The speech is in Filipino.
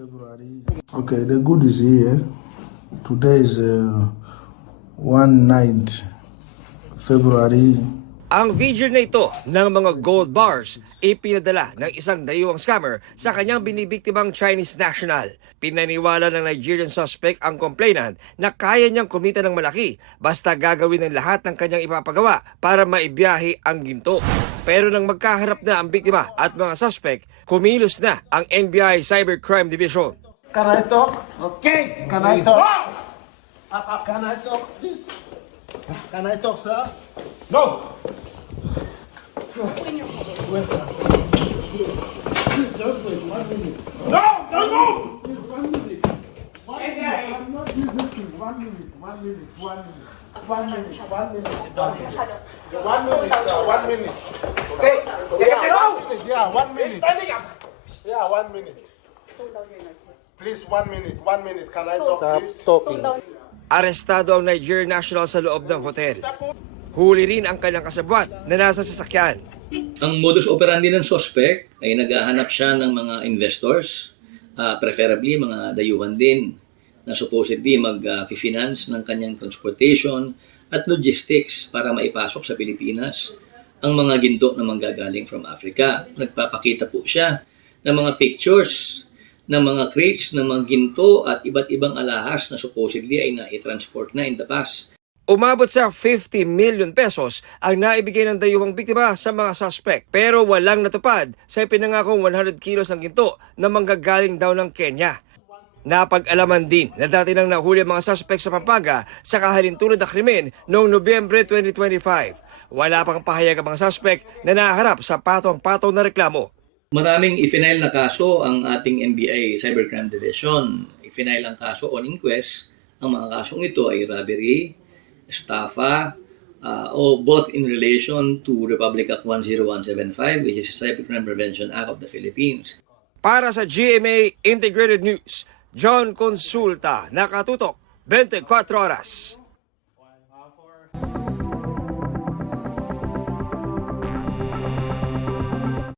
February. Okay, the good is here. Today is 19 February. Ang video na ito ng mga gold bars ipinadala ng isang dayuhang scammer sa kanyang binibiktimang Chinese national. Pinaniwala ng Nigerian suspect ang complainant na kaya niyang kumita ng malaki basta gagawin ng lahat ng kanyang ipapagawa para maibiyahe ang ginto. Pero nang magkaharap na ang biktima at mga suspect, kumilos na ang NBI Cybercrime Division. Can I talk? Okay. Can I talk? Can I talk, please? Can I talk, sir? No. Wait, sir. Please, just wait 1 minute. No. Don't move. Please, 1 minute. 1 minute. I'm not listening. 1 minute. 1 minute. 1 minute. 1 minute. 1 minute. 1 minute, sir. 1 minute. Okay. Yeah, 1 minute. Yeah, 1 minute. Standing up. Yeah, 1 minute. Please, 1 minute. 1 minute. Can I talk, please? Talking. Arestado ang Nigerian national sa loob ng hotel. Huli rin ang kanyang kasabwat na nasa sasakyan. Ang modus operandi ng suspect ay naghahanap siya ng mga investors, preferably mga dayuhan din, na supposedly mag-finance ng kanyang transportation at logistics para maipasok sa Pilipinas ang mga ginto na manggagaling from Africa. Nagpapakita po siya ng mga pictures ng mga crates ng mga ginto at iba't ibang alahas na supposedly ay na-transport na in the past. Umabot sa 50 million pesos ang naibigay ng dayuhang biktima sa mga suspect. Pero walang natupad sa ipinangakong 100 kilos ng ginto na manggagaling daw ng Kenya. Napag-alaman din na dati nang nahuli ang mga suspect sa Pampanga sa kahalintulad na krimen noong Nobyembre 2025. Wala pang pahayag ang mga suspect na naharap sa patong-patong na reklamo. Maraming ifinail na kaso ang ating NBI Cybercrime Division. Ifinail ang kaso on inquest. Ang mga kasong ito ay robbery, estafa, o both in relation to Republic Act 10175, which is the Cybercrime Prevention Act of the Philippines. Para sa GMA Integrated News, John Consulta, Nakatutok, 24 Oras.